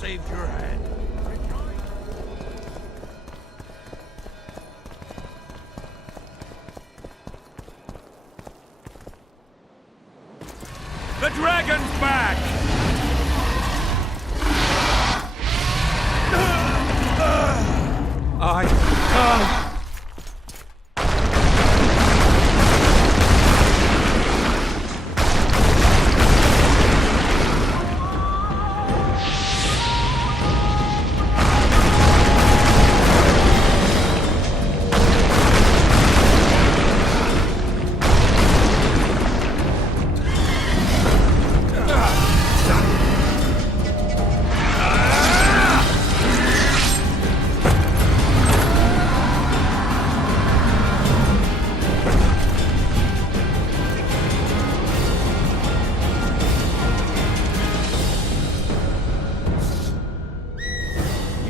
saved your head. The dragon's back! I can't.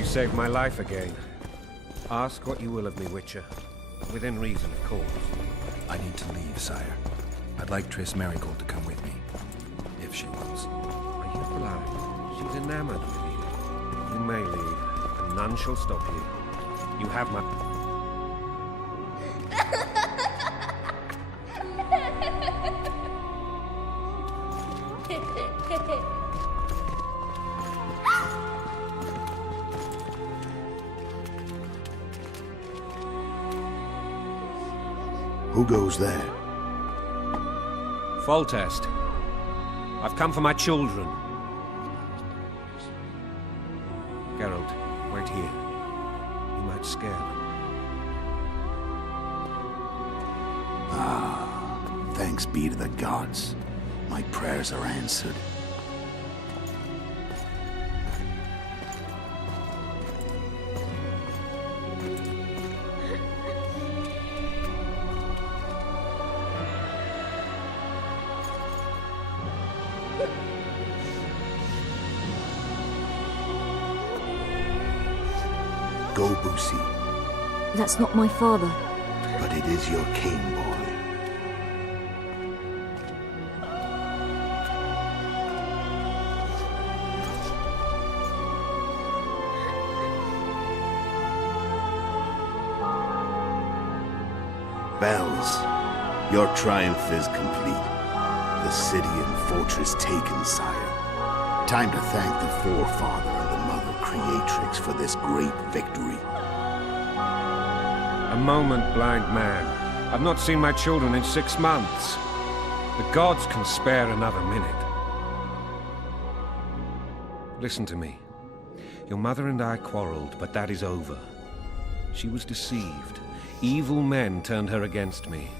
Saved my life again. Ask what you will of me, Witcher. Within reason, of course. I need to leave, sire. I'd like Triss Merigold to come with me, if she wants. Are you blind? She's enamored with you. You may leave, and none shall stop you. You have my... Who goes there? Foltest. I've come for my children. Geralt, wait here. You might scare them. Thanks be to the gods. My prayers are answered. Go, Boosie. That's not my father. But it is your king, boy. Bells, your triumph is complete. The city and fortress taken, sire. Time to thank the forefather and the mother creatrix for this great victory. A moment, blind man. I've not seen my children in 6 months. The gods can spare another minute. Listen to me. Your mother and I quarreled, but that is over. She was deceived. Evil men turned her against me.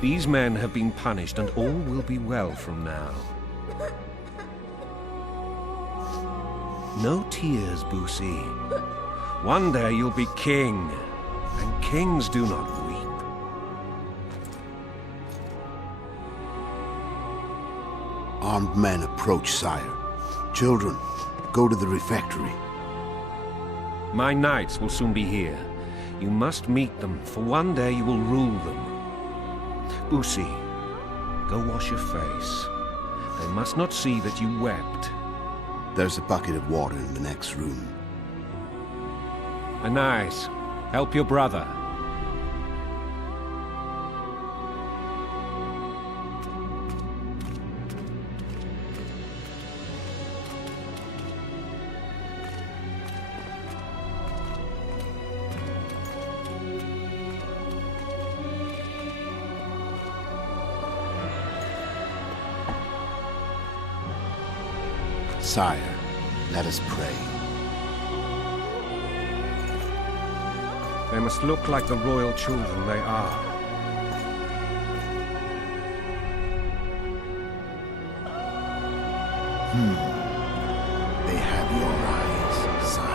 These men have been punished, and all will be well from now. No tears, Boosie. One day you'll be king, and kings do not weep. Armed men approach, sire. Children, go to the refectory. My knights will soon be here. You must meet them, for one day you will rule them. Boosie, go wash your face. They must not see that you wept. There's a bucket of water in the next room. Anais, help your brother. Sire, let us pray. They must look like the royal children they are. They have your eyes, sire.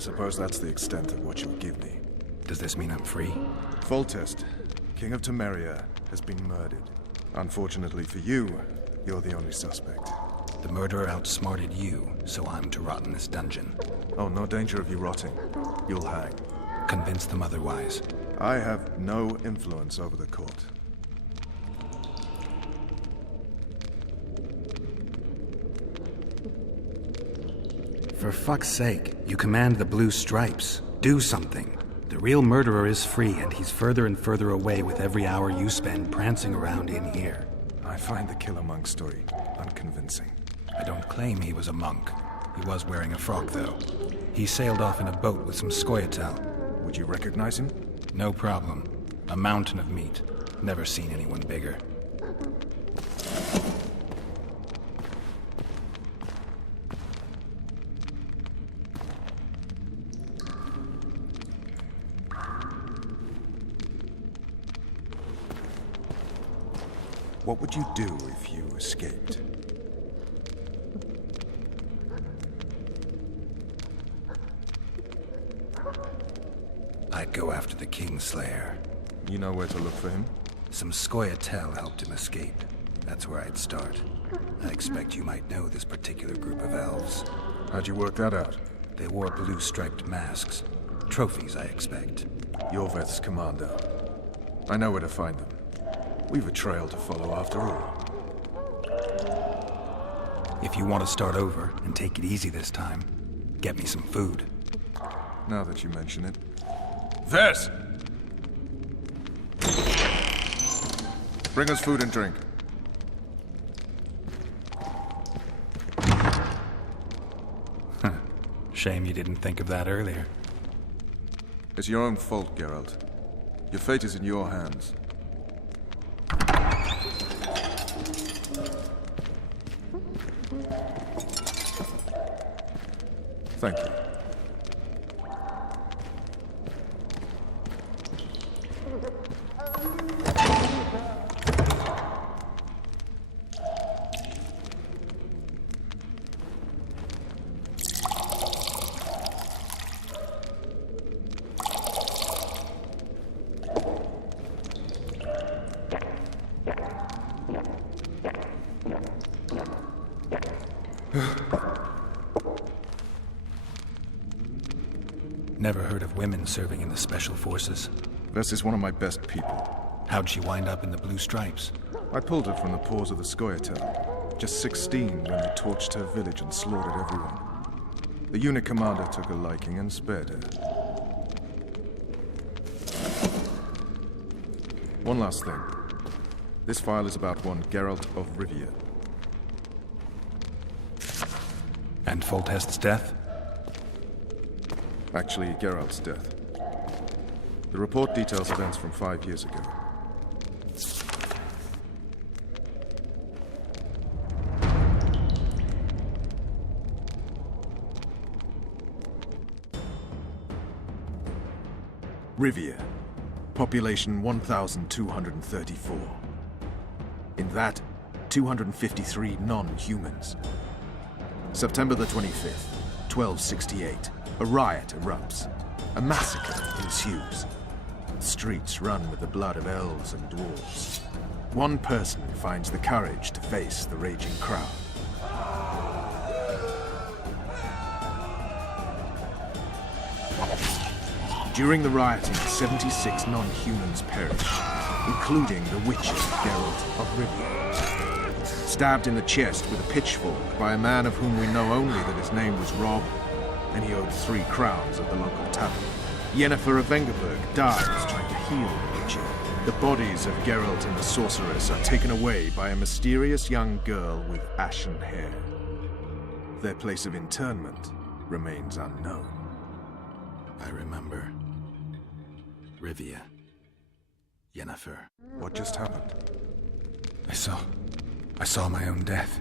suppose that's the extent of what you'll give me. Does this mean I'm free? Foltest, King of Temeria, has been murdered. Unfortunately for you, you're the only suspect. The murderer outsmarted you, so I'm to rot in this dungeon. Oh, no danger of you rotting. You'll hang. Convince them otherwise. I have no influence over the court. For fuck's sake, you command the Blue Stripes. Do something. The real murderer is free, and he's further and further away with every hour you spend prancing around in here. I find the Killer Monk story unconvincing. I don't claim he was a monk. He was wearing a frock, though. He sailed off in a boat with some Scoia'tael. Would you recognize him? No problem. A mountain of meat. Never seen anyone bigger. What would you do if you escaped? I'd go after the Kingslayer. You know where to look for him? Some Scoia'tael helped him escape. That's where I'd start. I expect you might know this particular group of elves. How'd you work that out? They wore blue-striped masks. Trophies, I expect. Yorveth's commander. I know where to find them. We've a trail to follow after all. If you want to start over and take it easy this time, get me some food. Now that you mention it. This! Bring us food and drink. Shame you didn't think of that earlier. It's your own fault, Geralt. Your fate is in your hands. Thank you. Never heard of women serving in the Special Forces. Vess is one of my best people. How'd she wind up in the Blue Stripes? I pulled her from the paws of the Scoia'tael. Just 16 when they torched her village and slaughtered everyone. The unit commander took a liking and spared her. One last thing. This file is about one Geralt of Rivia. And Foltest's death? Actually, Geralt's death. The report details events from 5 years ago. Rivia. Population 1,234. In that, 253 non-humans. September the 25th, 1268. A riot erupts. A massacre ensues. The streets run with the blood of elves and dwarves. One person finds the courage to face the raging crowd. During the rioting, 76 non-humans perished, including the witcher Geralt of Rivia. Stabbed in the chest with a pitchfork by a man of whom we know only that his name was Rob, and he owed 3 crowns at the local tavern. Yennefer of Vengerberg dies trying to heal the witcher. The bodies of Geralt and the sorceress are taken away by a mysterious young girl with ashen hair. Their place of interment remains unknown. I remember. Rivia. Yennefer. What just happened? I saw my own death.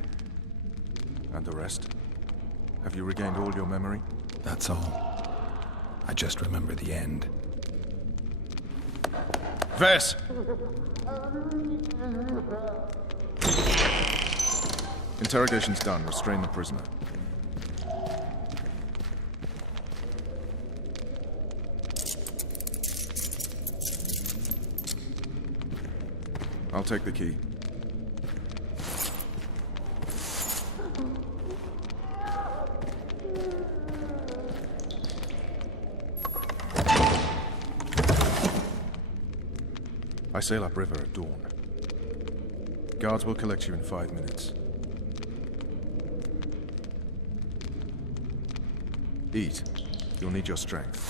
And the rest? Have you regained all your memory? That's all. I just remember the end. Vess! Interrogation's done. Restrain the prisoner. I'll take the key. I sail upriver at dawn. Guards will collect you in 5 minutes. Eat. You'll need your strength.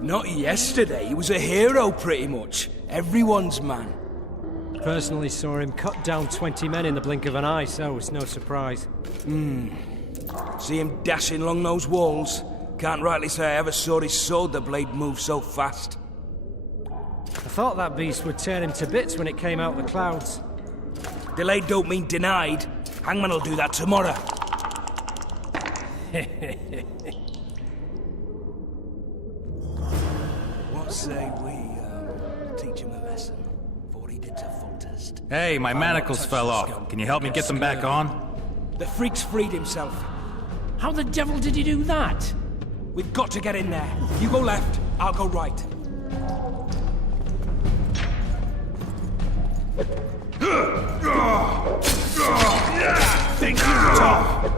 Not yesterday, he was a hero pretty much. Everyone's man. Personally saw him cut down 20 men in the blink of an eye, so it's no surprise. See him dashing along those walls? Can't rightly say I ever saw his sword the blade move so fast. I thought that beast would tear him to bits when it came out the clouds. Delayed don't mean denied. Hangman will do that tomorrow. What say we teach him a lesson before he did to Foltest? Hey, my manacles fell off. Can you help me get them back on? The freak's freed himself. How the devil did he do that? We've got to get in there. You go left, I'll go right. Think you're tough.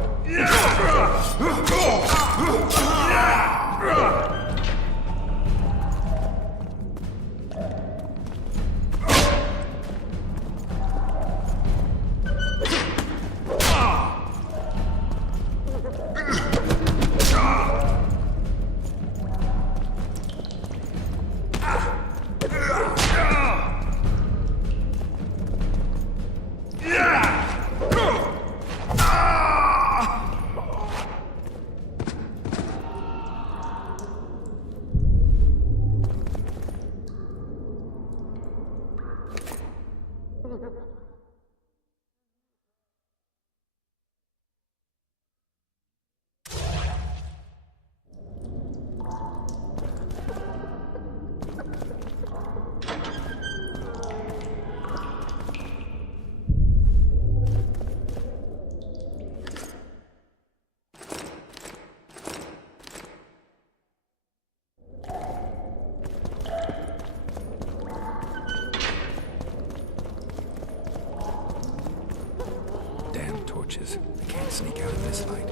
I can't sneak out of this light.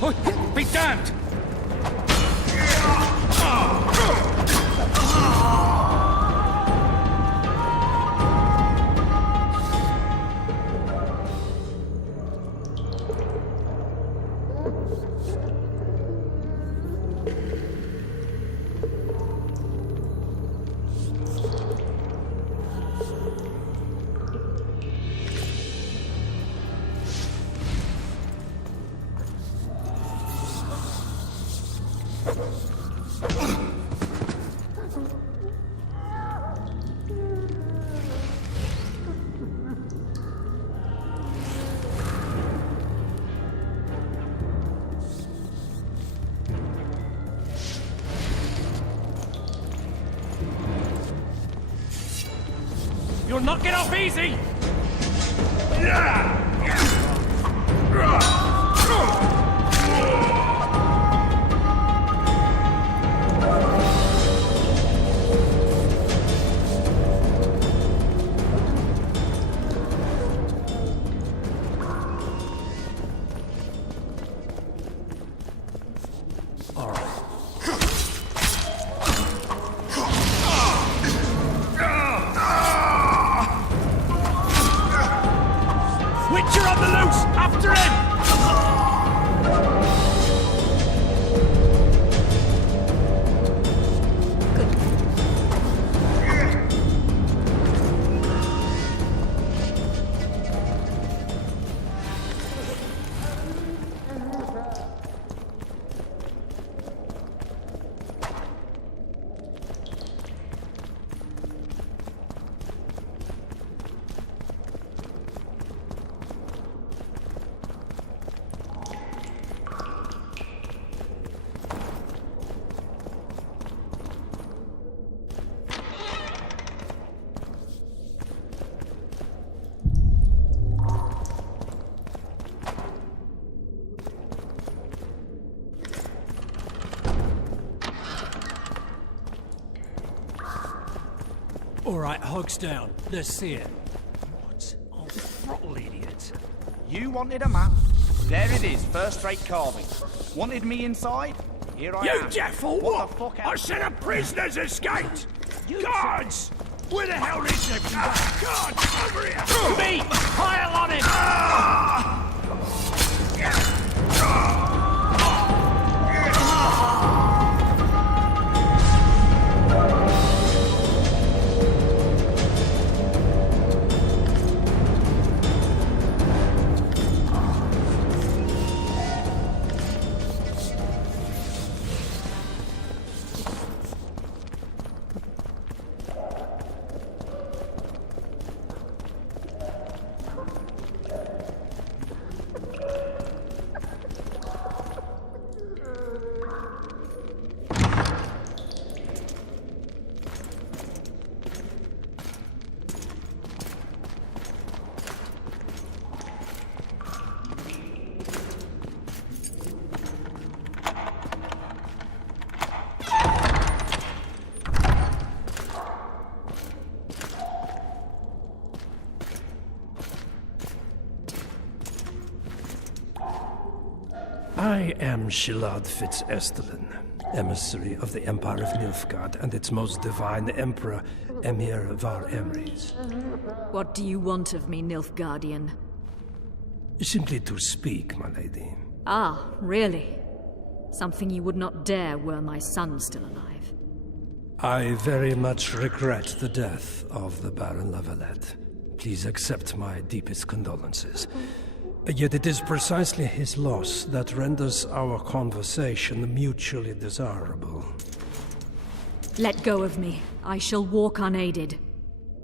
Oh, be damned! You'll not get off easy! Witcher on the loose! After him! Good All right, hogs down. Let's see it. What? Oh, throttle idiot. You wanted a map? There it is, first-rate carving. Wanted me inside? Here I am. You deaf or What what? the fuck I else? said a prisoner's escaped! Guards! Where the hell is everyone? Guards, over here! Me! Pile on him! I am Shilad Fitz-Estelin, emissary of the Empire of Nilfgaard and its most divine Emperor, Emir Var Emrys. What do you want of me, Nilfgaardian? Simply to speak, my lady. Ah, really? Something you would not dare were my son still alive. I very much regret the death of the Baron Lavalette. Please accept my deepest condolences. Yet it is precisely his loss that renders our conversation mutually desirable. Let go of me. I shall walk unaided.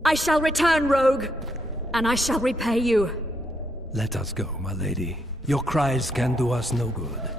I shall return, rogue! And I shall repay you. Let us go, my lady. Your cries can do us no good.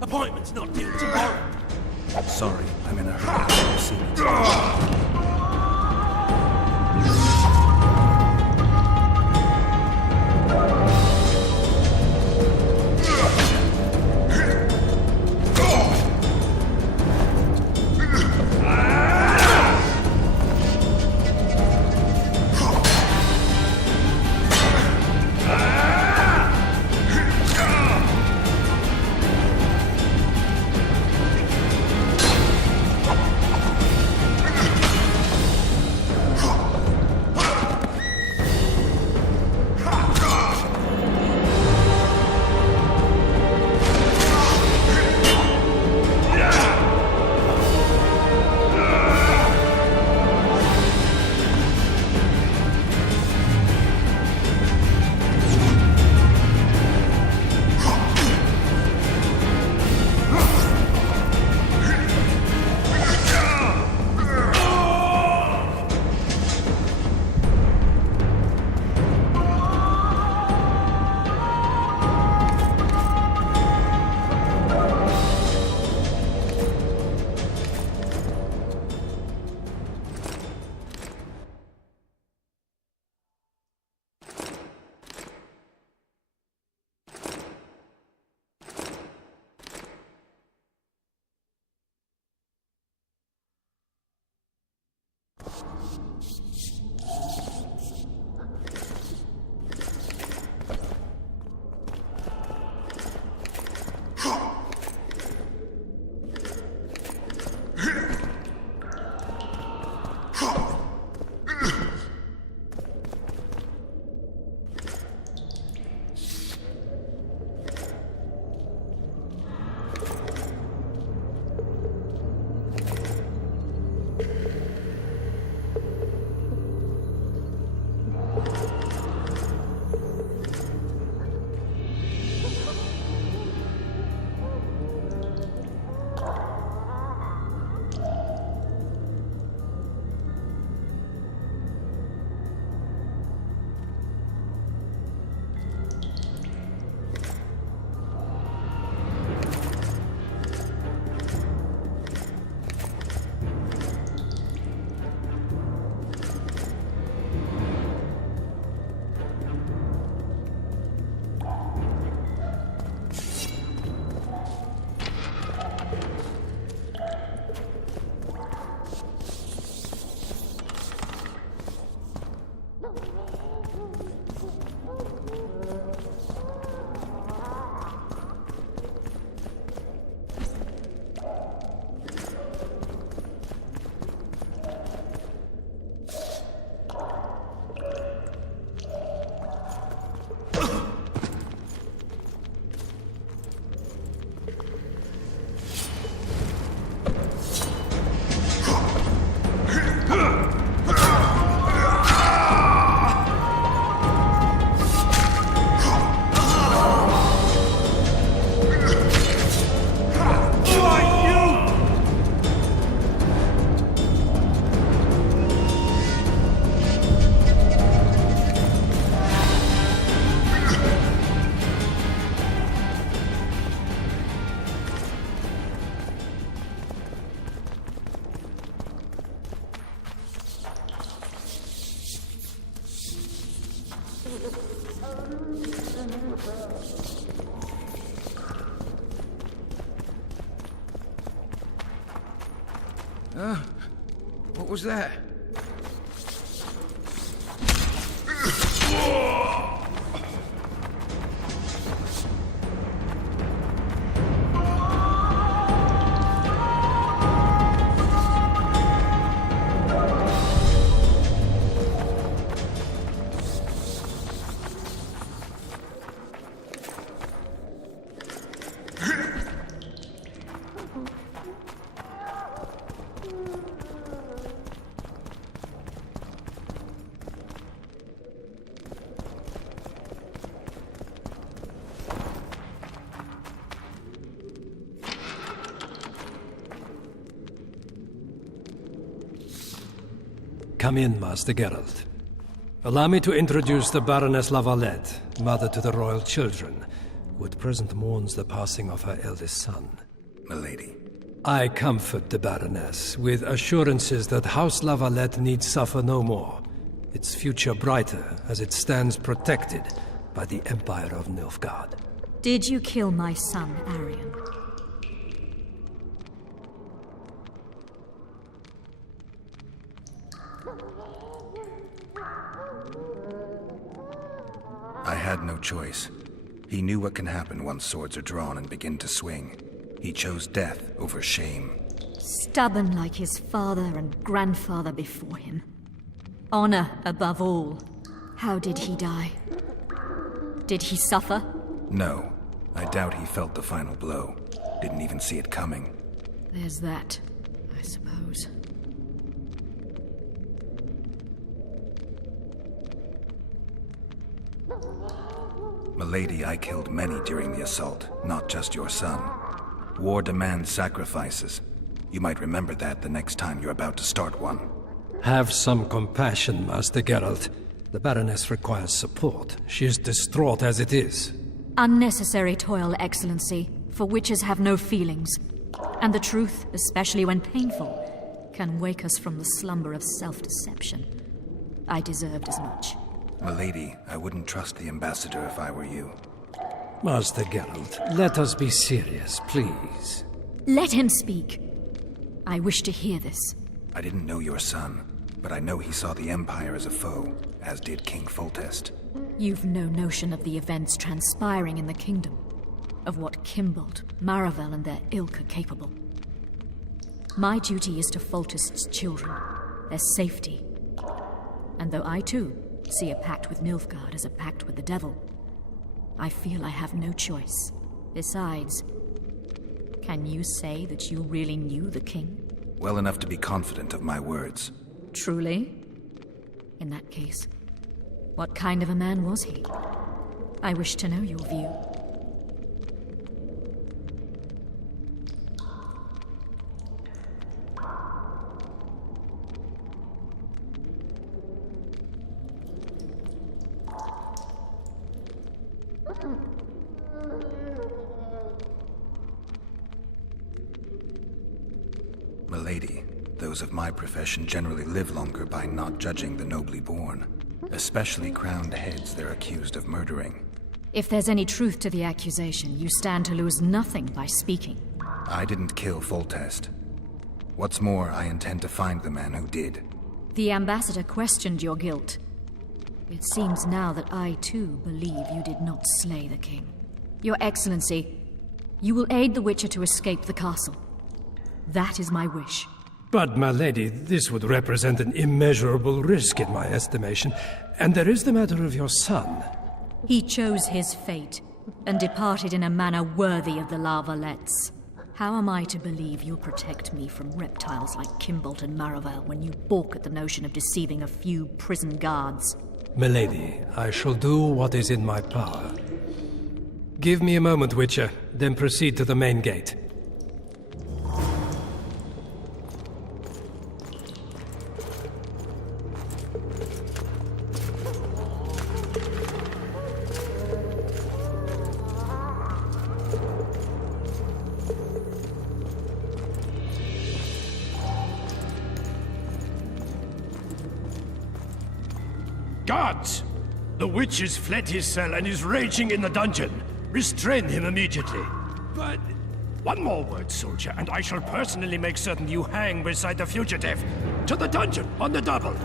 Appointment's not due tomorrow. Sorry, I'm in a hurry. See me tomorrow. What was that? Come in, Master Geralt. Allow me to introduce the Baroness Lavalette, mother to the royal children, who at present mourns the passing of her eldest son. Milady. I comfort the Baroness with assurances that House Lavalette need suffer no more, its future brighter as it stands protected by the Empire of Nilfgaard. Did you kill my son, Arion? I had no choice. He knew what can happen once swords are drawn and begin to swing. He chose death over shame. Stubborn like his father and grandfather before him. Honor above all. How did he die? Did he suffer? No. I doubt he felt the final blow. Didn't even see it coming. There's that, I suppose. Milady, I killed many during the assault, not just your son. War demands sacrifices. You might remember that the next time you're about to start one. Have some compassion, Master Geralt. The Baroness requires support. She is distraught as it is. Unnecessary toil, Excellency, for witches have no feelings. And the truth, especially when painful, can wake us from the slumber of self-deception. I deserved as much. Milady, I wouldn't trust the ambassador if I were you. Master Geralt, let us be serious, please. Let him speak. I wish to hear this. I didn't know your son. but I know he saw the Empire as a foe, as did King Foltest. You've no notion of the events transpiring in the kingdom, of what Kimbold, Maravel, and their ilk are capable. My duty is to Foltest's children, their safety. And though I too see a pact with Nilfgaard as a pact with the devil, I feel I have no choice. Besides, can you say that you really knew the king? Well enough to be confident of my words. Truly? In that case, what kind of a man was he? I wish to know your view. Milady, those of my profession generally live longer by not judging the nobly born. Especially crowned heads they're accused of murdering. If there's any truth to the accusation, you stand to lose nothing by speaking. I didn't kill Foltest. What's more, I intend to find the man who did. The ambassador questioned your guilt. It seems now that I too believe you did not slay the king. Your Excellency, you will aid the Witcher to escape the castle. That is my wish. But, my lady, this would represent an immeasurable risk in my estimation. And there is the matter of your son. He chose his fate, and departed in a manner worthy of the La Valettes. How am I to believe you'll protect me from reptiles like Kimbold and Maravel when you balk at the notion of deceiving a few prison guards? Milady, I shall do what is in my power. Give me a moment, Witcher, then proceed to the main gate. Guards! The witch has fled his cell and is raging in the dungeon. Restrain him immediately. But one more word, soldier, and I shall personally make certain you hang beside the fugitive. To the dungeon, on the double.